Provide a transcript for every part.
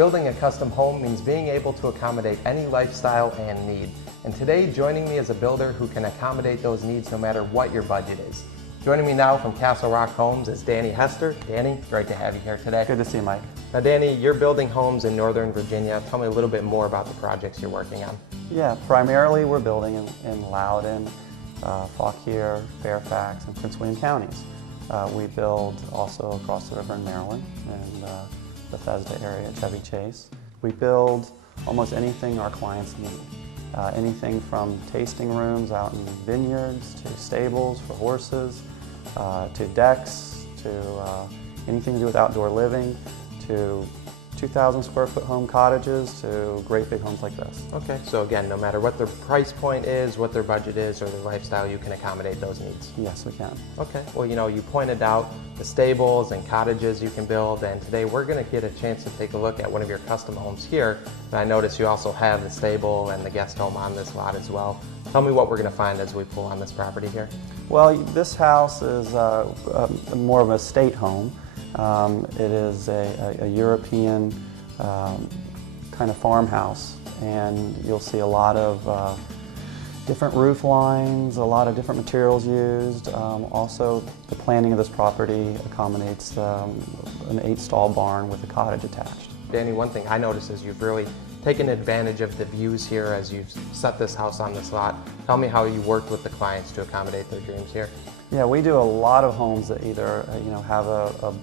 Building a custom home means being able to accommodate any lifestyle and need. And today, joining me is a builder who can accommodate those needs no matter what your budget is. Joining me now from Castle Rock Homes is Danny Hester. Danny, great to have you here today. Good to see you, Mike. Now Danny, you're building homes in Northern Virginia. Tell me a little bit more about the projects you're working on. Yeah, primarily we're building in Loudoun, Fauquier, Fairfax, and Prince William counties. We build also across the river in Maryland and Bethesda area, Chevy Chase. We build almost anything our clients need. Anything from tasting rooms out in vineyards, to stables for horses, to decks, to anything to do with outdoor living, to 2,000 square foot home cottages, to great big homes like this. Okay, so again, no matter what their price point is, what their budget is, or their lifestyle, you can accommodate those needs. Yes, we can. Okay, well, you pointed out the stables and cottages you can build, and today we're going to get a chance to take a look at one of your custom homes here. And I notice you also have the stable and the guest home on this lot as well. Tell me what we're going to find as we pull on this property here. Well, this house is more of an estate home. It is a European kind of farmhouse, and you'll see a lot of different roof lines, a lot of different materials used. Also, the planning of this property accommodates an 8-stall barn with a cottage attached. Danny, one thing I noticed is you've really taken advantage of the views here as you've set this house on this lot. Tell me how you worked with the clients to accommodate their dreams here. Yeah, we do a lot of homes that either have a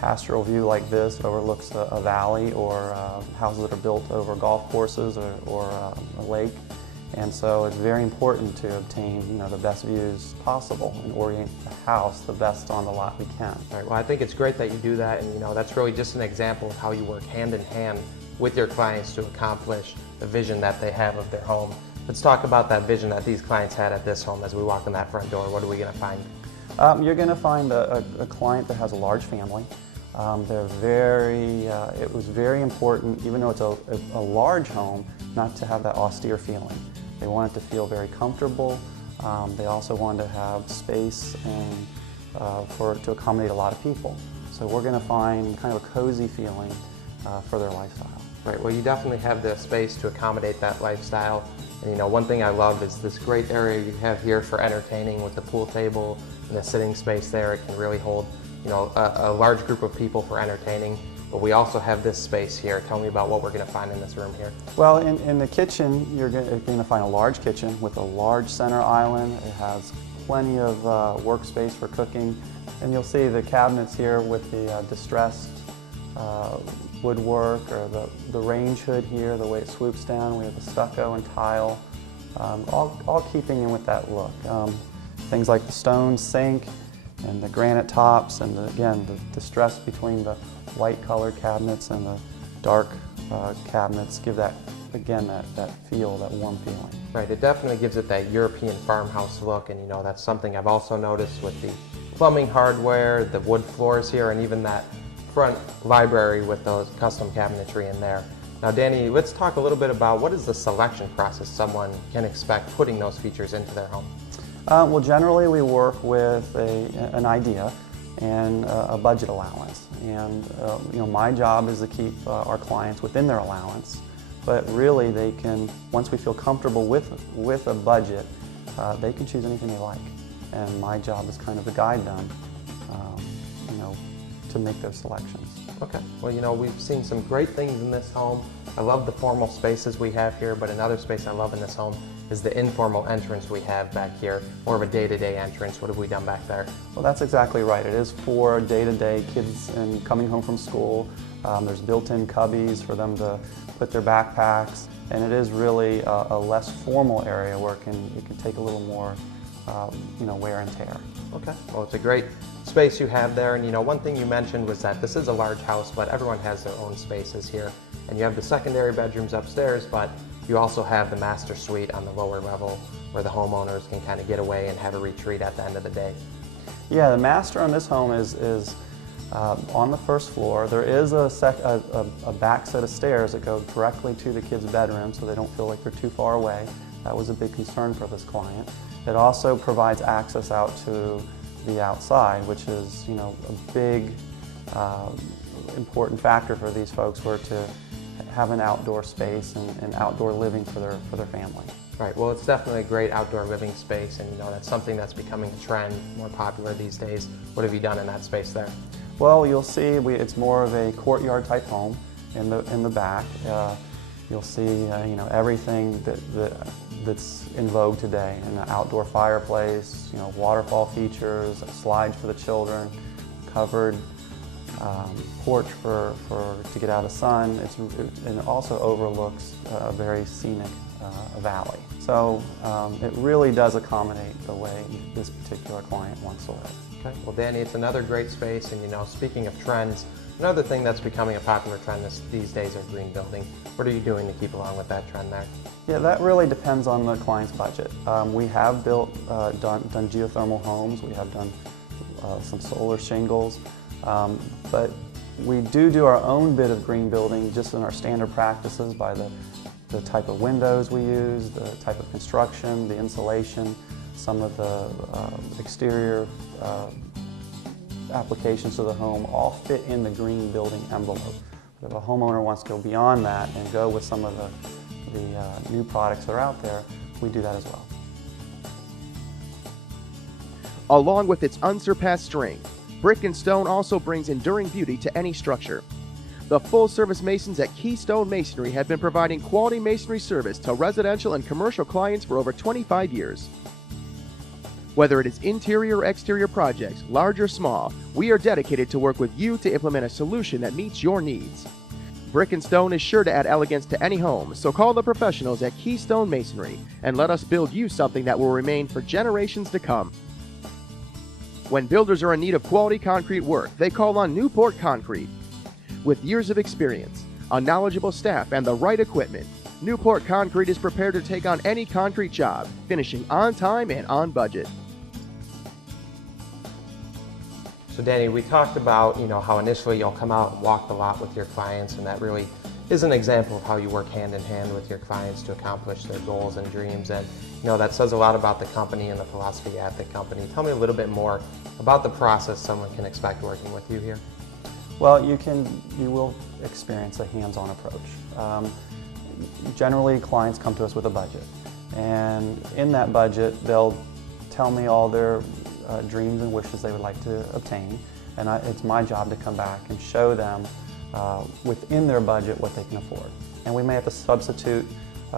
pastoral view like this that overlooks a valley, or houses that are built over golf courses or a lake. And so it's very important to obtain the best views possible and orient the house the best on the lot we can. All right, well, I think it's great that you do that, and that's really just an example of how you work hand in hand with your clients to accomplish the vision that they have of their home. Let's talk about that vision that these clients had at this home as we walk in that front door. What are we going to find? You're going to find a client that has a large family. It was very important, even though it's a large home, not to have that austere feeling. They wanted to feel very comfortable. They also wanted to have space and to accommodate a lot of people. So we're going to find kind of a cozy feeling for their lifestyle. Right, well, you definitely have the space to accommodate that lifestyle. And one thing I love is this great area you have here for entertaining with the pool table and the sitting space there. It can really hold a large group of people for entertaining. But we also have this space here. Tell me about what we're going to find in this room here. Well, in the kitchen, you're going to find a large kitchen with a large center island. It has plenty of workspace for cooking. And you'll see the cabinets here with the distressed woodwork, or the range hood here, the way it swoops down. We have the stucco and tile, all keeping in with that look. Things like the stone sink and the granite tops, and again, the distress between the white colored cabinets and the dark cabinets give that feel, that warm feeling. Right, it definitely gives it that European farmhouse look, and that's something I've also noticed with the plumbing hardware, the wood floors here, and even that front library with those custom cabinetry in there. Now Danny, let's talk a little bit about what is the selection process someone can expect putting those features into their home. Well, generally we work with an idea and a budget allowance, and my job is to keep our clients within their allowance, but really they can, once we feel comfortable with a budget, they can choose anything they like, and my job is kind of to guide them to make those selections. Okay, well, we've seen some great things in this home. I love the formal spaces we have here, but another space I love in this home is the informal entrance we have back here, more of a day-to-day entrance. What have we done back there? Well, that's exactly right. It is for day-to-day kids and coming home from school. There's built-in cubbies for them to put their backpacks, and it is really a less formal area where it can take a little more wear and tear. Okay, well, it's a great space you have there, and one thing you mentioned was that this is a large house, but everyone has their own spaces here, and you have the secondary bedrooms upstairs, but you also have the master suite on the lower level where the homeowners can kind of get away and have a retreat at the end of the day. Yeah, the master on this home is on the first floor. There is a back set of stairs that go directly to the kids' bedroom, so they don't feel like they're too far away. That was a big concern for this client. It also provides access out to the outside, which is a big important factor for these folks were to have an outdoor space and outdoor living for their family. Right, well, it's definitely a great outdoor living space, and that's something that's becoming a trend, more popular these days. What have you done in that space there? Well, you'll see it's more of a courtyard type home in the back. You'll see everything that's in vogue today: an outdoor fireplace, waterfall features, slides for the children, covered porch to get out of the sun. And it also overlooks a very scenic valley. So it really does accommodate the way this particular client wants to live. Okay. Well, Danny, it's another great space, and speaking of trends, another thing that's becoming a popular trend these days are green building. What are you doing to keep along with that trend there? Yeah, that really depends on the client's budget. We have done geothermal homes. We have done some solar shingles, but we do our own bit of green building just in our standard practices by the type of windows we use, the type of construction, the insulation, some of the exterior applications to the home all fit in the green building envelope. But if a homeowner wants to go beyond that and go with some of the new products that are out there, we do that as well. Along with its unsurpassed strength, brick and stone also brings enduring beauty to any structure. The full-service masons at Keystone Masonry have been providing quality masonry service to residential and commercial clients for over 25 years. Whether it is interior or exterior projects, large or small, we are dedicated to work with you to implement a solution that meets your needs. Brick and stone is sure to add elegance to any home, so call the professionals at Keystone Masonry and let us build you something that will remain for generations to come. When builders are in need of quality concrete work, they call on Newport Concrete. With years of experience, a knowledgeable staff, and the right equipment, Newport Concrete is prepared to take on any concrete job, finishing on time and on budget. So Danny, we talked about how initially you'll come out and walk the lot with your clients, and that really is an example of how you work hand in hand with your clients to accomplish their goals and dreams. And that says a lot about the company and the philosophy at the company. Tell me a little bit more about the process someone can expect working with you here. Well, you will experience a hands-on approach. Generally, clients come to us with a budget, and in that budget, they'll tell me all their dreams and wishes they would like to obtain, and it's my job to come back and show them within their budget what they can afford. And we may have to substitute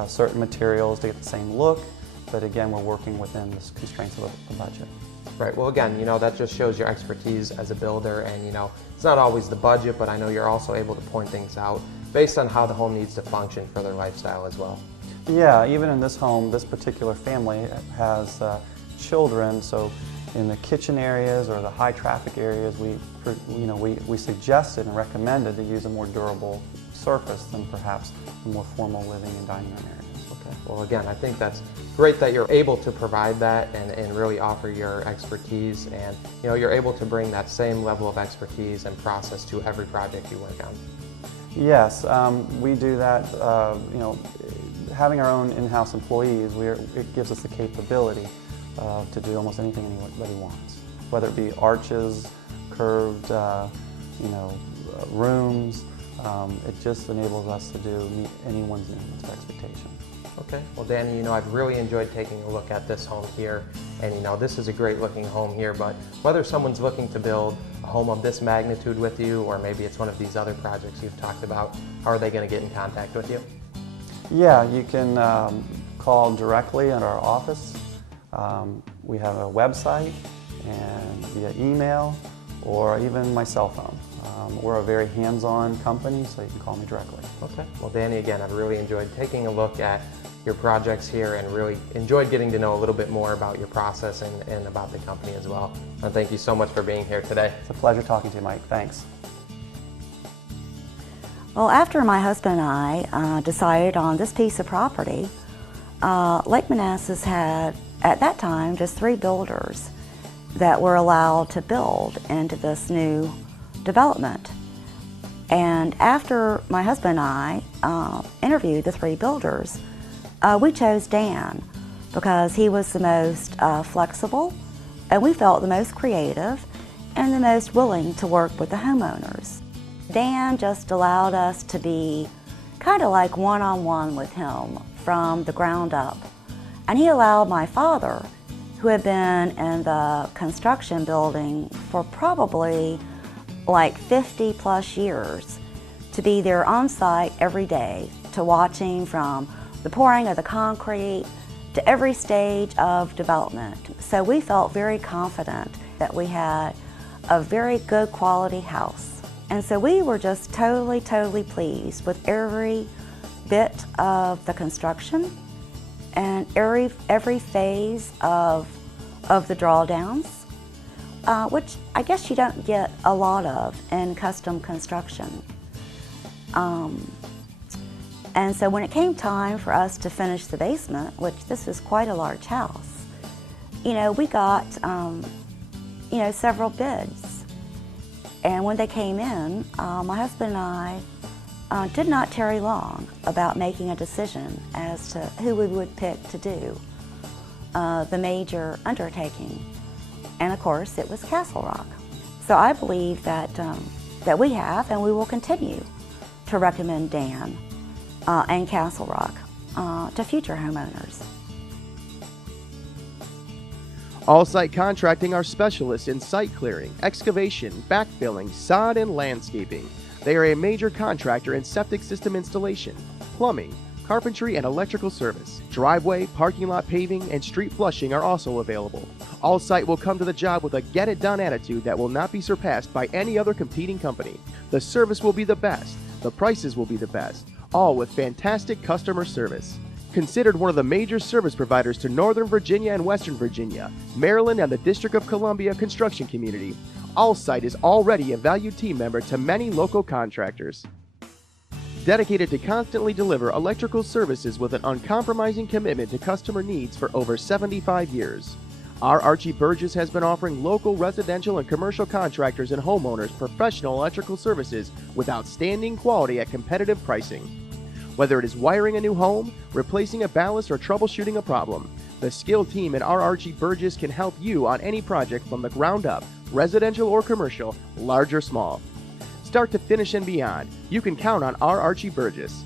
certain materials to get the same look, but again, we're working within the constraints of a budget. Right, well again, that just shows your expertise as a builder, and it's not always the budget, but I know you're also able to point things out based on how the home needs to function for their lifestyle as well. Yeah, even in this home, this particular family has children, so in the kitchen areas or the high traffic areas, we suggested and recommended to use a more durable surface than perhaps the more formal living and dining room areas. Okay. Well, again, I think that's great that you're able to provide that and really offer your expertise, and you're able to bring that same level of expertise and process to every project you work on. Yes, we do that. Having our own in-house employees, it gives us the capability to do almost anything anybody wants, whether it be arches, curved, rooms. It just enables us to meet anyone's needs or expectation. Okay, well Danny, I've really enjoyed taking a look at this home here, and this is a great looking home here, but whether someone's looking to build a home of this magnitude with you, or maybe it's one of these other projects you've talked about, how are they going to get in contact with you? Yeah, you can call directly at our office. We have a website, and via email, or even my cell phone. We're a very hands-on company, so you can call me directly. Okay. Well, Danny, again, I've really enjoyed taking a look at your projects here and really enjoyed getting to know a little bit more about your process and about the company as well. And thank you so much for being here today. It's a pleasure talking to you, Mike. Thanks. Well, after my husband and I decided on this piece of property, Lake Manassas had, at that time, just 3 builders that were allowed to build into this new development. And after my husband and I interviewed the 3 builders, we chose Dan because he was the most flexible, and we felt the most creative, and the most willing to work with the homeowners. Dan just allowed us to be kind of like one-on-one with him from the ground up. And he allowed my father, who had been in the construction building for probably like 50 plus years, to be there on site every day, to watching from the pouring of the concrete to every stage of development. So we felt very confident that we had a very good quality house. And so we were just totally pleased with every bit of the construction and every phase of the drawdowns, which I guess you don't get a lot of in custom construction. And so when it came time for us to finish the basement, which this is quite a large house, you know, we got, you know, several bids. And when they came in, my husband and I did not tarry long about making a decision as to who we would pick to do the major undertaking. And of course, it was Castle Rock. So I believe that, that we have and we will continue to recommend Dan and Castle Rock to future homeowners. All-Site Contracting are specialists in site clearing, excavation, backfilling, sod, and landscaping. They are a major contractor in septic system installation, plumbing, carpentry, and electrical service. Driveway, parking lot paving, and street flushing are also available. All-Site will come to the job with a get-it-done attitude that will not be surpassed by any other competing company. The service will be the best. The prices will be the best, all with fantastic customer service. Considered one of the major service providers to Northern Virginia and Western Virginia, Maryland, and the District of Columbia construction community, All-Site is already a valued team member to many local contractors. Dedicated to constantly deliver electrical services with an uncompromising commitment to customer needs for over 75 years. Our Archie Burgess has been offering local residential and commercial contractors and homeowners professional electrical services with outstanding quality at competitive pricing. Whether it is wiring a new home, replacing a ballast, or troubleshooting a problem, the skilled team at our Archie Burgess can help you on any project from the ground up, residential or commercial, large or small. Start to finish and beyond, you can count on our Archie Burgess.